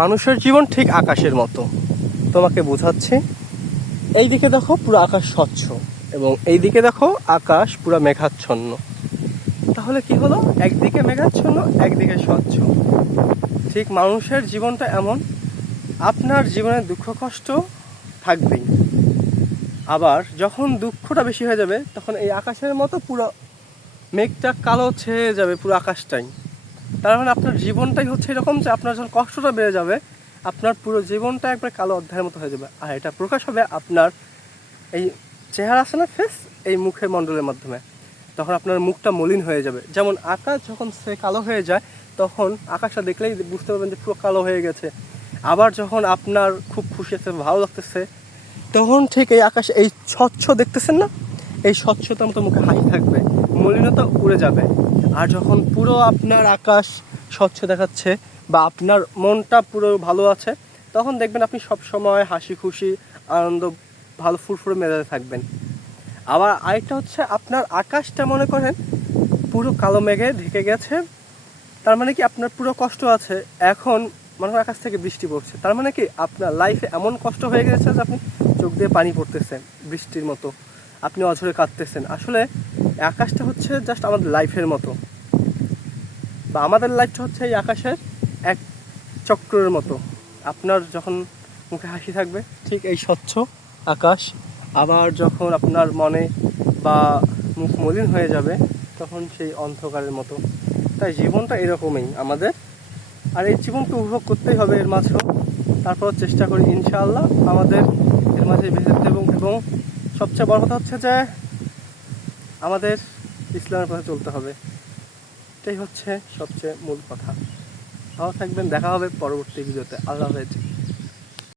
মানুষের জীবন ঠিক আকাশের মতো। তোমাকে বোঝাচ্ছি, এই দিকে দেখো পুরো আকাশ স্বচ্ছ এবং এই দিকে দেখো আকাশ পুরো মেঘাচ্ছন্ন। তাহলে কি হলো, একদিকে মেঘাচ্ছন্ন একদিকে স্বচ্ছ। ঠিক মানুষের জীবনটা এমন, আপনার জীবনে দুঃখ কষ্ট থাকবেই, আবার যখন দুঃখটা বেশি হয়ে যাবে তখন এই আকাশের মতো পুরো মেঘটা কালো ছেয়ে যাবে পুরো আকাশটাই। তার মানে আপনার জীবনটাই হচ্ছে এরকম যে আপনার যখন কষ্টটা বেড়ে যাবে আপনার পুরো জীবনটা একবার কালো অধ্যায়ের মতো হয়ে যাবে, আর এটা প্রকাশ হবে আপনার এই চেহারা আছে না, ফেস, এই মুখের মণ্ডলের মাধ্যমে। তখন আপনার মুখটা মলিন হয়ে যাবে। যেমন আকাশ যখন সে কালো হয়ে যায় তখন আকাশটা দেখলেই বুঝতে পারবেন যে পুরো কালো হয়ে গেছে। আবার যখন আপনার খুব খুশি আছে, ভালো লাগতেছে, তখন ঠিক এই আকাশ এই স্বচ্ছ দেখতেছেন না, এই স্বচ্ছতার মতো মুখে হাসি থাকবে, মলিনতা উড়ে যাবে। আর যখন পুরো আপনার আকাশ স্বচ্ছ দেখাচ্ছে বা আপনার মনটা পুরো ভালো আছে, তখন দেখবেন আপনি সব সময় হাসি খুশি আনন্দ ভালো ফুরফুরে মেজাজে থাকবেন। আবার আরেকটা হচ্ছে আপনার আকাশটা মনে করেন পুরো কালো মেঘে ঢেকে গেছে, তার মানে কি আপনার পুরো কষ্ট আছে, এখন মনে করেন আকাশ থেকে বৃষ্টি পড়ছে, তার মানে কি আপনার লাইফে এমন কষ্ট হয়ে গেছে যে আপনি চোখ দিয়ে পানি পড়তেছেন বৃষ্টির মতো, আপনি অঝরে কাঁদতেছেন। আসলে আকাশটা হচ্ছে জাস্ট আমাদের লাইফের মতো, বা আমাদের লাইফটা হচ্ছে এই আকাশের এক চক্রের মতো। আপনার যখন মুখে হাসি থাকবে ঠিক এই স্বচ্ছ আকাশ, আবার যখন আপনার মনে বা মুখ মলিন হয়ে যাবে তখন সেই অন্ধকারের মতো। তাই জীবনটা এরকমই আমাদের, আর এই জীবনকে উপভোগ করতেই হবে এর মাঝেও। তারপর চেষ্টা করি ইনশাআল্লাহ আমাদের এর মাঝে বেঁচে থাকতে, এবং সবচেয়ে বড় কথা হচ্ছে যে আমাদের ইসলামের পথে চলতে হবে। এটাই হচ্ছে সবচেয়ে মূল কথা। ভালো থাকবেন, দেখা হবে পরবর্তী ভিডিওতে। আল্লাহ হাফেজ।